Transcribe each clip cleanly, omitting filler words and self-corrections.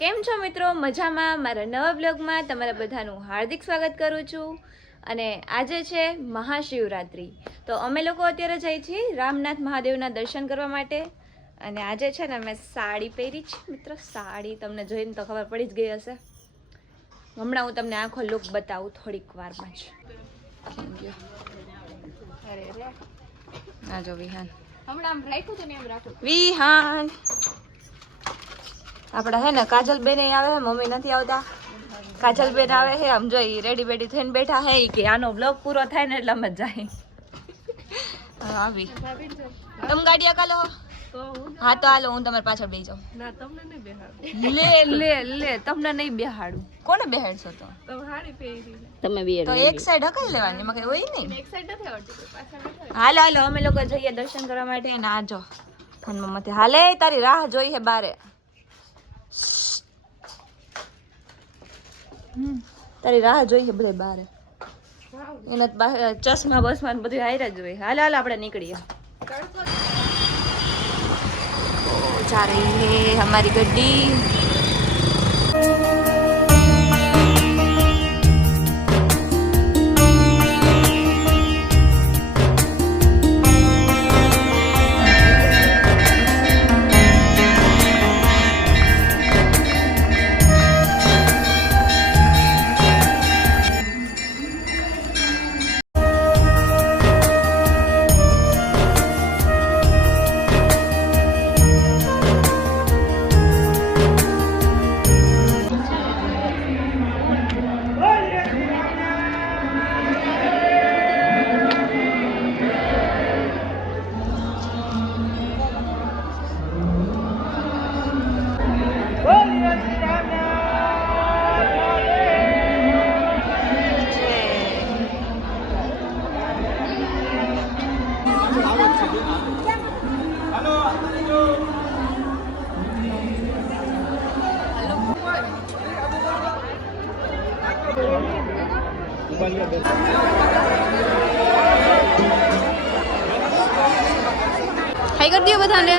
કેમ છો મિત્રો? મજામાં? મારા નવા બ્લોગમાં તમારા બધાનું હાર્દિક સ્વાગત કરું છું. અને આજે છે મહાશિવરાત્રિ, તો અમે લોકો અત્યારે જઈએ છીએ રામનાથ મહાદેવના દર્શન કરવા માટે. અને આજે છે ને મેં સાડી પહેરી છે મિત્રો. સાડી તમને જોઈને તો ખબર પડી જ ગઈ હશે. હમણાં હું તમને આખો લુક બતાવું થોડીક વારમાં જ. અરે રે આ જો વિહાન, હમણાં આમ રાખ્યું તો ને એમ રાખું. વિહાન આપડા હે ને કાજલબેન આવે, મમ્મી નથી આવતા. કાજલબેન આવે હે, આમ જોઈ રેડી બેડી થઈને બેઠા હે કે આનો બ્લોગ પૂરો થાય ને એટલે અમે જાય. આવી તમે ગાડી અકાલો? હા તો હાલો, હું તમારી પાછળ બેસી જાઉં. ના તમને નહીં બેહાડું. લે લે લે, તમને નહીં બેહાડું. કોને બેહાડશો? તો હાડી પહેરી તમે બે તો એક સાઈડ હકાઈ લેવાની, મગર હોય નહીં. એક સાઈડ નથી આવતી, પાછળ. હાલો હાલો, અમે લોકો જઈએ દર્શન કરવા માટે. ને આ જો હનુમાનથી હાલે, તારી રાહ જોઈ હે બારે. તારી રાહ જોઈ છે બધે બારે. એના ચશ્મા બસમાં બધું હાયરા જ હોય. હાલ હાલ આપણે નીકળીએ. જા રહી હે હમારી ગड्डी. હાઈ કરી દો બધાને.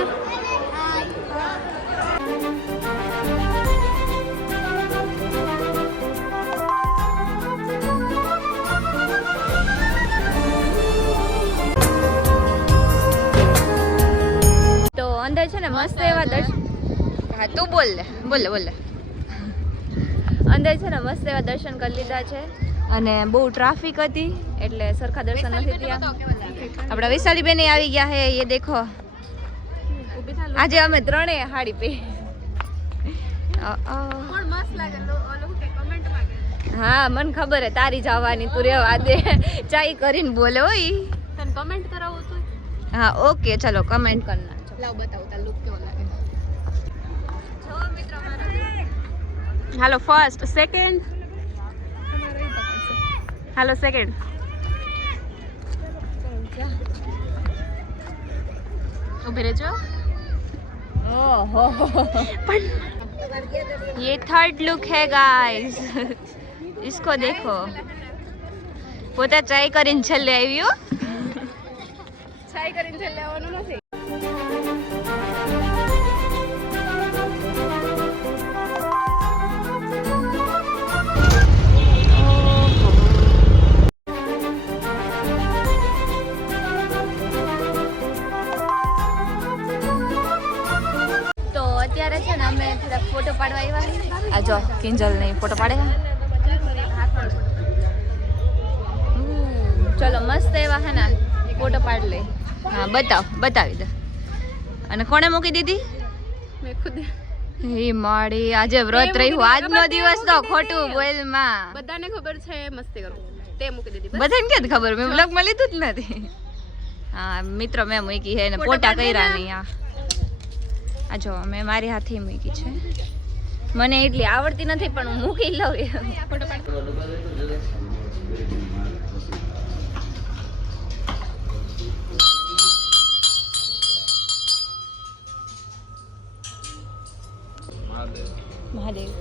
તો અંદર છે ને મસ્ત એવા દર્શન. હા તું બોલ લે, બોલ લે, બોલ લે. અંદર છે ને મસ્ત એવા દર્શન કરી લીધા છે. અને બહુ ટ્રાફિક હતી એટલે સરખા દર્શન નથી થયા. આપણા વૈશાલી બેન આવી ગયા હે, એ દેખો. આજે અમે ત્રણેય હાડી પહેરી. હા મને ખબર હે તારી જવાની, તું રેવા દે. ચાઈ કરીને બોલે હોય. તને કમેન્ટ કરાવું તું? હા ઓકે ચલો કમેન્ટ કર નાખો. લાવ બતાવું તાર લુક કેવો લાગે. જો મિત્રો મારા હાલો ફર્સ્ટ સેકન્ડ. હાલો સેકન્ડ. उभे रहो। ओहो ये थर्ड लुक है गाइस, इसको देखो. પોતા ટ્રાય કરીને છેલ્લે આવ્યો. ટ્રાય કરીને છેલ્લે આવવાનું નથી. અત્યારે છે ને અમે થોડા ફોટો પાડવા આવ્યા. આ જો કિંજલ નહીં ફોટો પાડે. ચલો મસ્ત એવા હે ને ફોટો પાડ લે. હા બતાવ, બતાવી દે. અને કોણે મૂકી દીધી? મેં ખુદ. એ માડી આજે વ્રત રહ્યું. આજનો દિવસ તો ખોટું બોલ માં. બધાને ખબર છે મસ્તી કરું. તે મૂકી દીધી. બધાને ક્યાં ખબર? મેં વ્લોગ માં લીધું જ નથી. હા મિત્રો મેં મૂકી હે ને ફોટા કર્યા નહીં. આ જો મેં મારી હાથે મૂકી છે. મને એટલી આવડતી નથી પણ હું મૂકી લઉં. મહાદેવ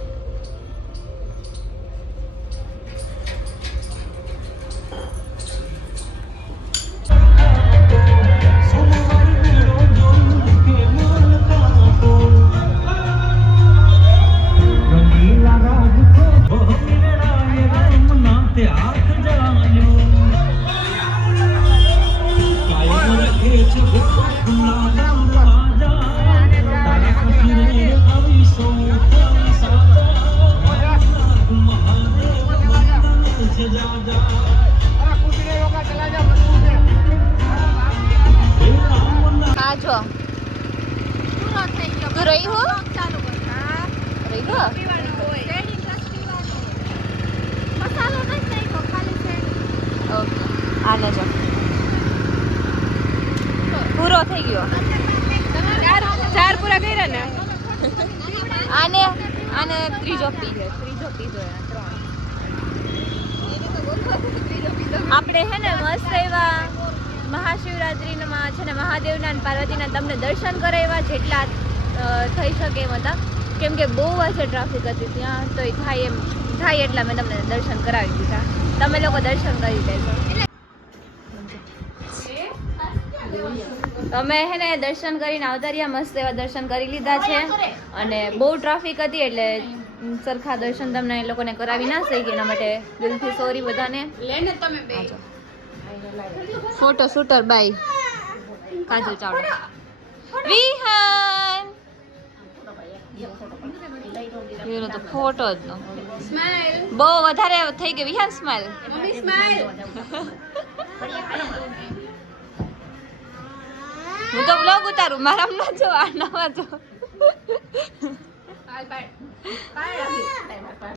વાંધો ઓકે આને જો પૂરો થઈ ગયો 4 પૂરા કર્યા ને આને આને ત્રીજો પીઝો આપણે હે ને મસ્ત એવા મહાશિવરાત્રીમાં છે ને મહાદેવના અને પાર્વતીના તમને દર્શન કરાવ્યા જેટલા થઈ શકે એમ હતા કેમ કે બહુ હશે ટ્રાફિક હતી ત્યાં તો એ થાય એટલા મેં તમને દર્શન કરાવી દીધા તમે લોકો દર્શન કરી લેજો અમે હે ને દર્શન કરીને આવતા રહ્યા મસ્ત એવા દર્શન કરી લીધા છે અને બહુ ટ્રાફિક હતી એટલે સરખા દર્શન તમને એ લોકોને કરાવી ના શકી એના માટે દિલથી સોરી બધાને ફોટો શૂટર બાય કાજલ ચાવડા વિહાન એનો તો ફોટો જ નો બહુ વધારે થઈ ગઈ વિહાન સ્માઈલ હું તો બ્લોગ ઉતારું મારા ના જો આ નવા જો